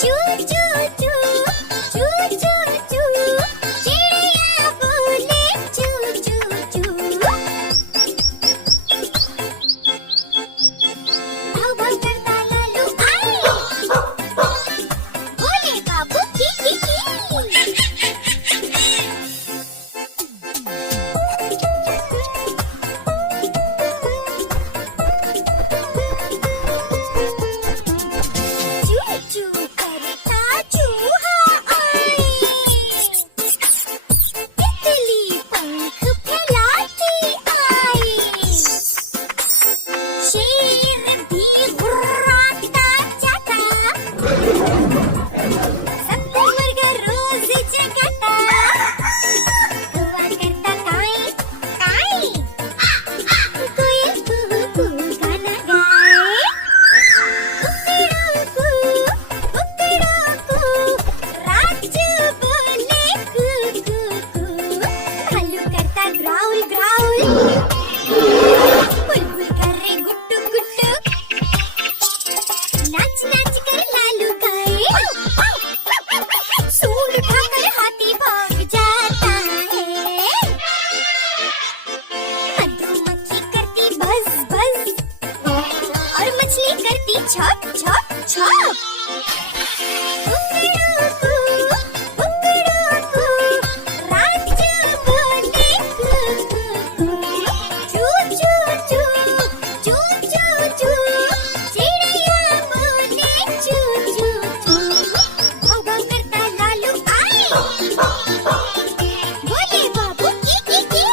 चू चू चू चू चू चू चिड़िया बोले चू चू चू। भाव भाव करता लालू आई, बोले बाबू की की की। चू चू करता चूहा आई, तितली पंख फैलाती आई, शेर भी गुर्राता जाता, सबको मुर्गा रोज जगाता। कौवा करता काई काई, कोयल कुहू कुहू गाना गाए। कुकड़ाकू राजू बोले कू कू कू, भालू करता ग्राउल ग्राउल, बुलबुल करे गुट्टू गुट्टू, नाच नाच कर लालू गाए। सूंड उठाकर हाथी भाग जाता है, मधुमक्खी करती बज बज और मछली करती छप छप छप। कुकड़ाकू राजू बोले कू कू कू, चू चू चू चू चू चू चिड़िया बोले चू चू चू। भाव भाव करता लालू आई, बोले बाबू की की की।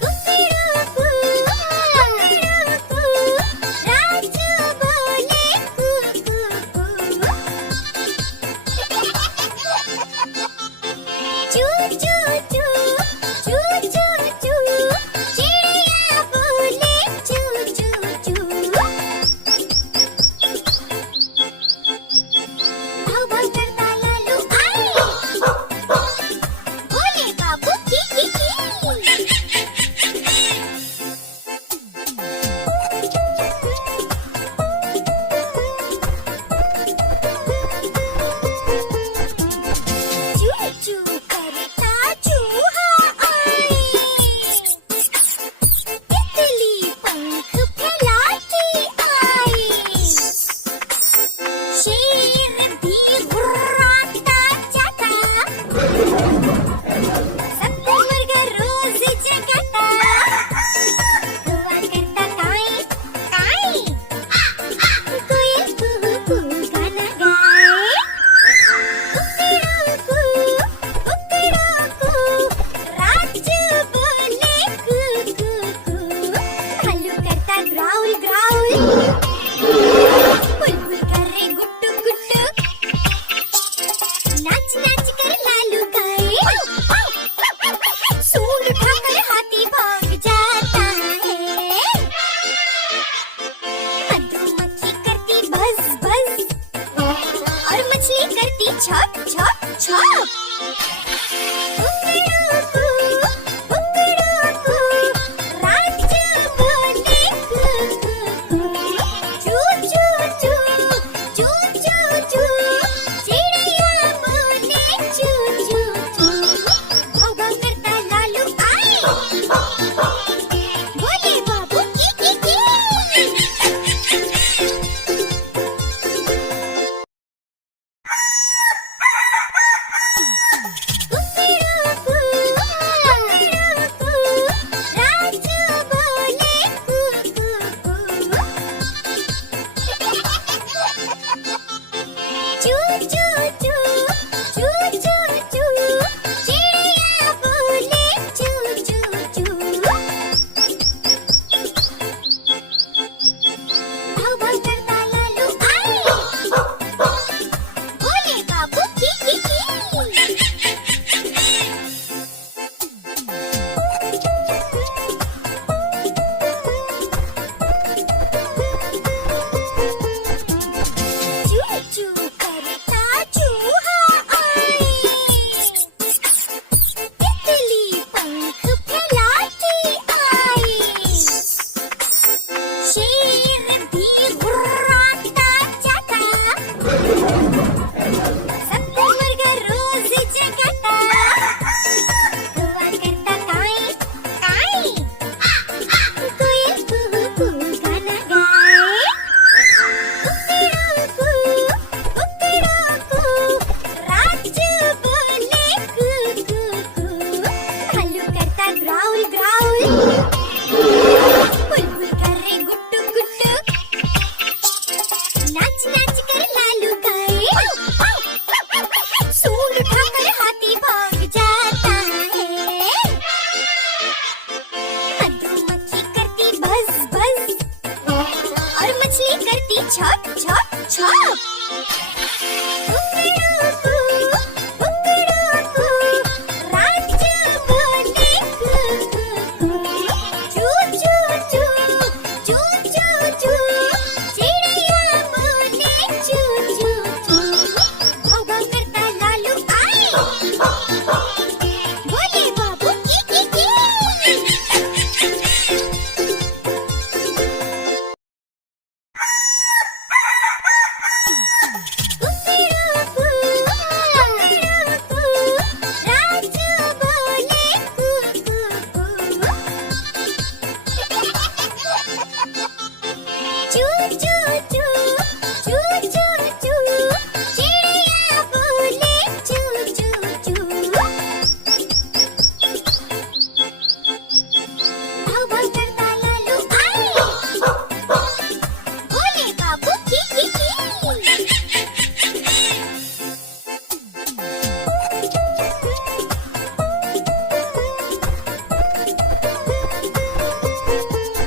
कुकड़ाकू छप छप छप कुकड़ाकू कुकड़ाकू राजू बोले कुकू चू चू चू चू चू चू चिड़िया बोले चू चू चू भाव भाव करता लालू आए बोले बाबू की कुकड़ाकू कुकड़ाकू राजू बोले कुकू चू चू चू चू चू चू चिड़िया बोले चू चू चू भाव भाव करता लालू आए बोले बाबू की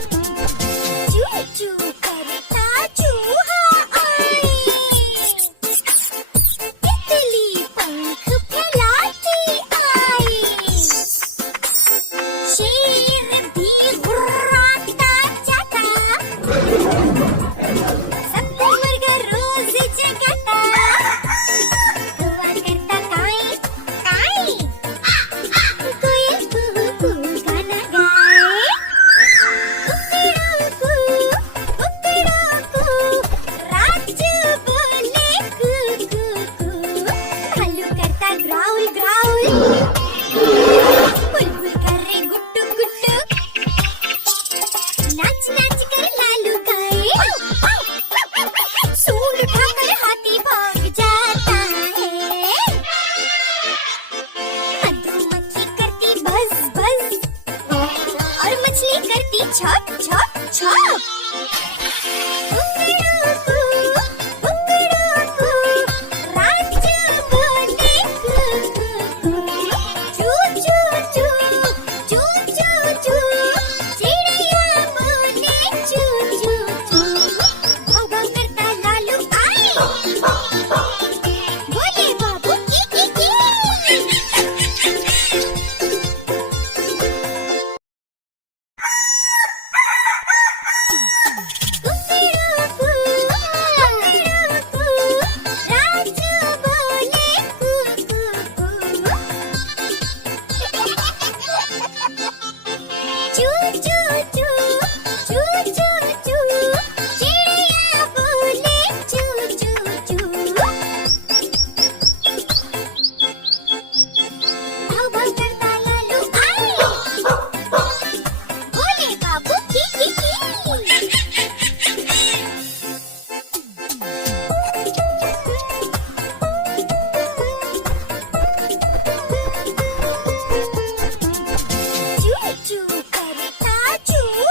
चू चू करता चूहा आए तितली पंख फैलाती आई शेर भी गुर्राता जाता सबको वर्ग रोज जगाता हुआ करता काई काई कोयल कुहू कुहू गाना गाए कुकड़ाकू कुकड़ाकू राजू बोले कुकू भालू करता ग्राउल ग्राउल बुलबुल करे गुट्टू गुट्टू नाच नाच कर लालू गाए सूंड उठाकर हाथी भाग जाता है मधुमक्खी करती बज बज और मछली करती छप छप छप कुकड़ाकू कुकड़ाकू राजू बोले कुकू चू चू चू चू चू चू चिड़िया बोले चू चू चू भाव भाव करता लालू आए बोले बाबू की कुकड़ाकू कुकड़ाकू राजू बोले कुकू चू चू चू चू चू चू चिड़िया बोले चू चू चू भाव भाव करता लालू आए बोले बाबू की चू चू करता चूहा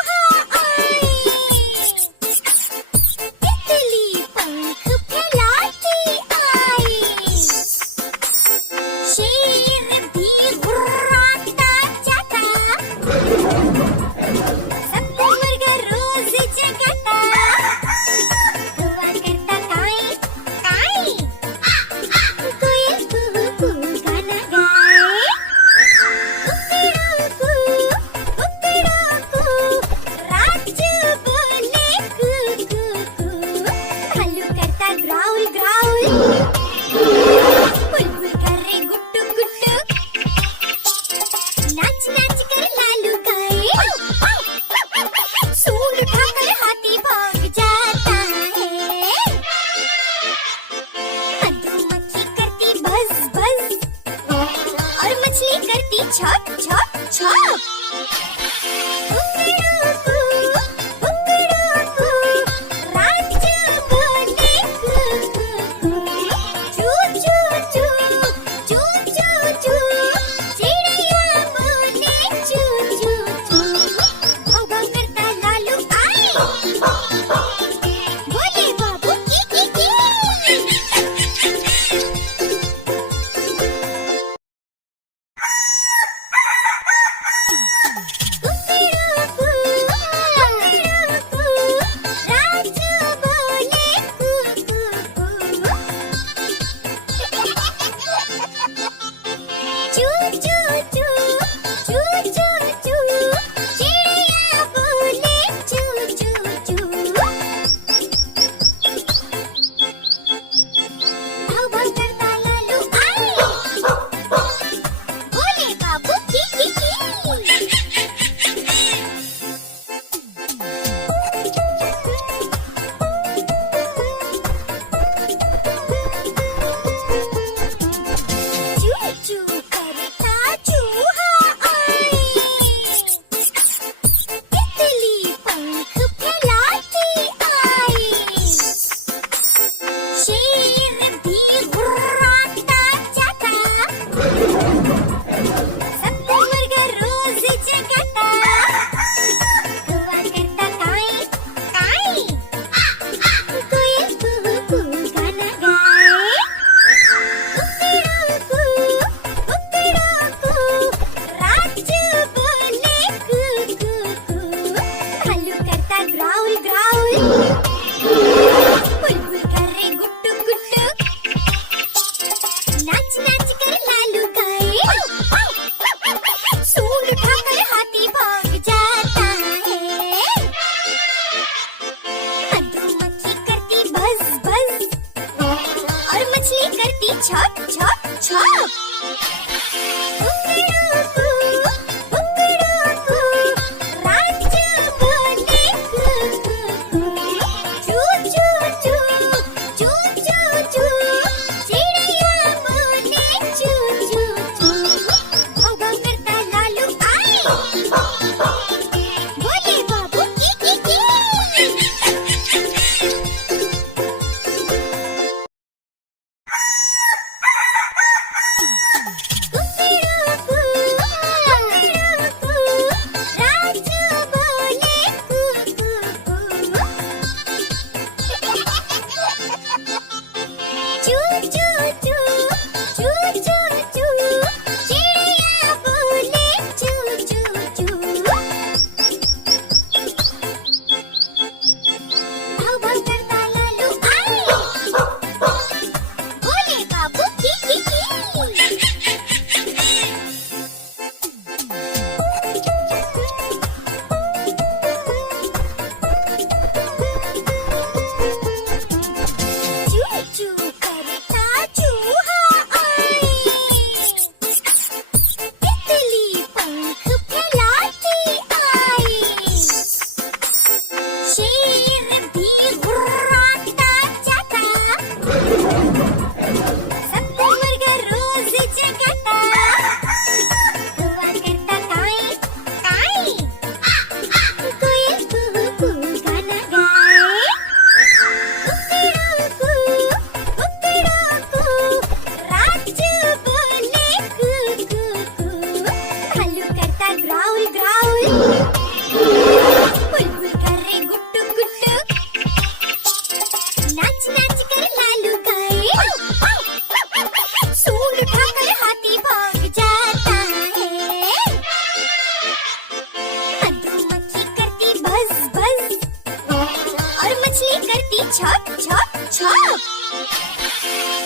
करती छप छप छप।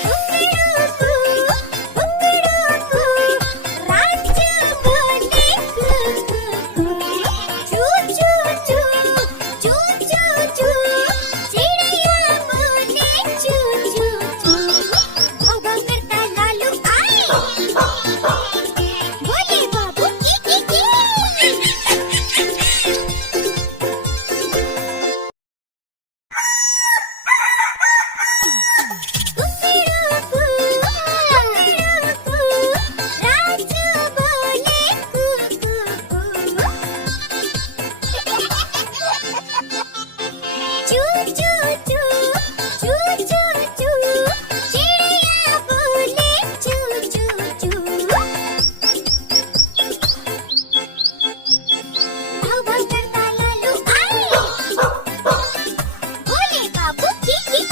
कुकड़ाकू, कुकड़ाकू, राजू बोले कुकू, चू चू चू, चू चू चू, चिड़िया बोले चू चू चू। भाव भाव करता लालू आए, बोले बाबू की की। कुकड़ाकू, कुकड़ाकू, राजू बोले कुकू, चू चू चू, चू चू चू, चिड़िया बोले चू चू चू। भाव भाव करता लालू आए, बोले बाबू की की।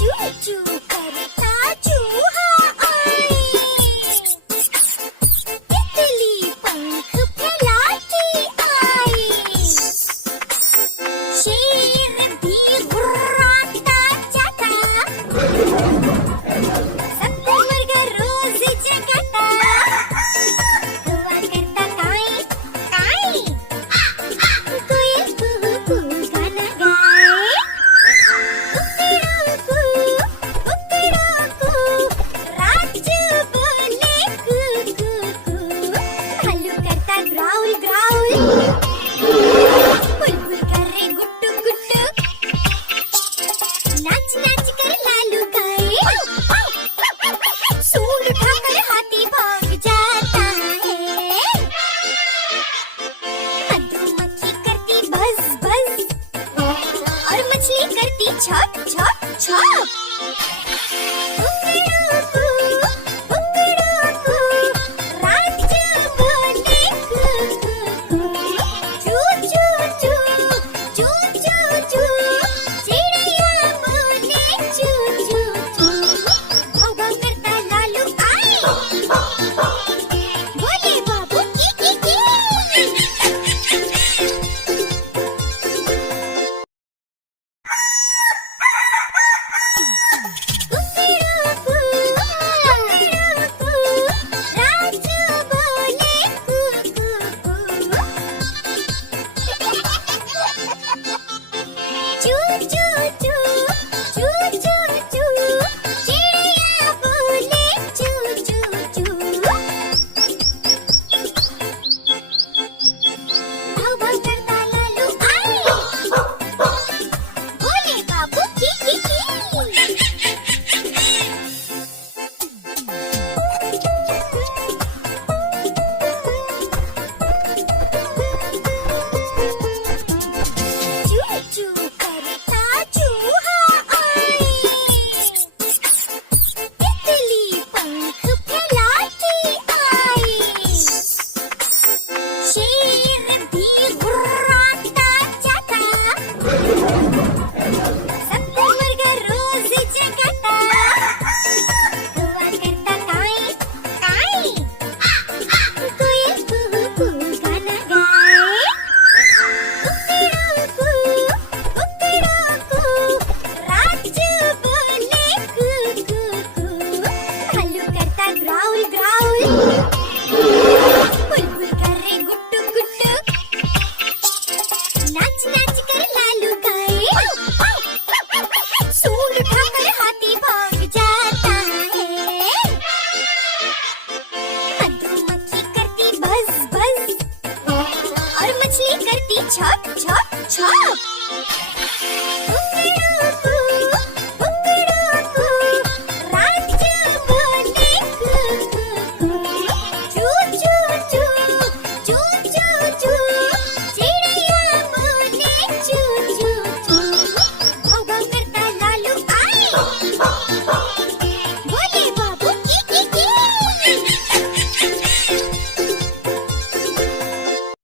चू चू करता चूहा आए, तितली पंख फैलाती आई, शेर भी गुर्राता जाता, सबको मुर्गा रोज जगाता, हुआ करता काई काई, कोयल कुहू कुहू गाना गाए। कुकड़ाकू, कुकड़ाकू, राजू बोले कुकू, भालू करता ग्राउल ग्राउल, बुलबुल करे गुट्टू गुट्टू, नाच नाच कर लालू गाए, सूंड उठाकर हाथी भाग जाता है, मधुमक्खी करती बज बज, और मछली करती छप छप छप। कुकड़ाकू, कुकड़ाकू, राजू बोले कुकू, चू चू चू, चू चू चू, चिड़िया बोले चू चू चू। भाव भाव करता लालू आए, बोले बाबू की की। कुकड़ाकू, कुकड़ाकू, राजू बोले कुकू, चू चू चू, चू चू चू, चिड़िया बोले चू चू चू। भाव भाव करता लालू आए, बोले बाबू की की। चू चू करता चूहा आए, तितली पंख फैलाती आई, शेर भी गुर्राता जाता, सबको मुर्गा रोज जगाता, हुआ करता काई काई, कोयल कुहू कुहू गाना गाए। कुकड़ाकू, कुकड़ाकू, राजू बोले कुकू, भालू करता ग्राउल ग्राउल, बुलबुल करे गुट्टू गुट्टू, नाच नाच कर लालू गाए, सूंड उठाकर हाथी भाग जाता है, मधुमक्खी करती बज बज, और मछली करती छप छप छप।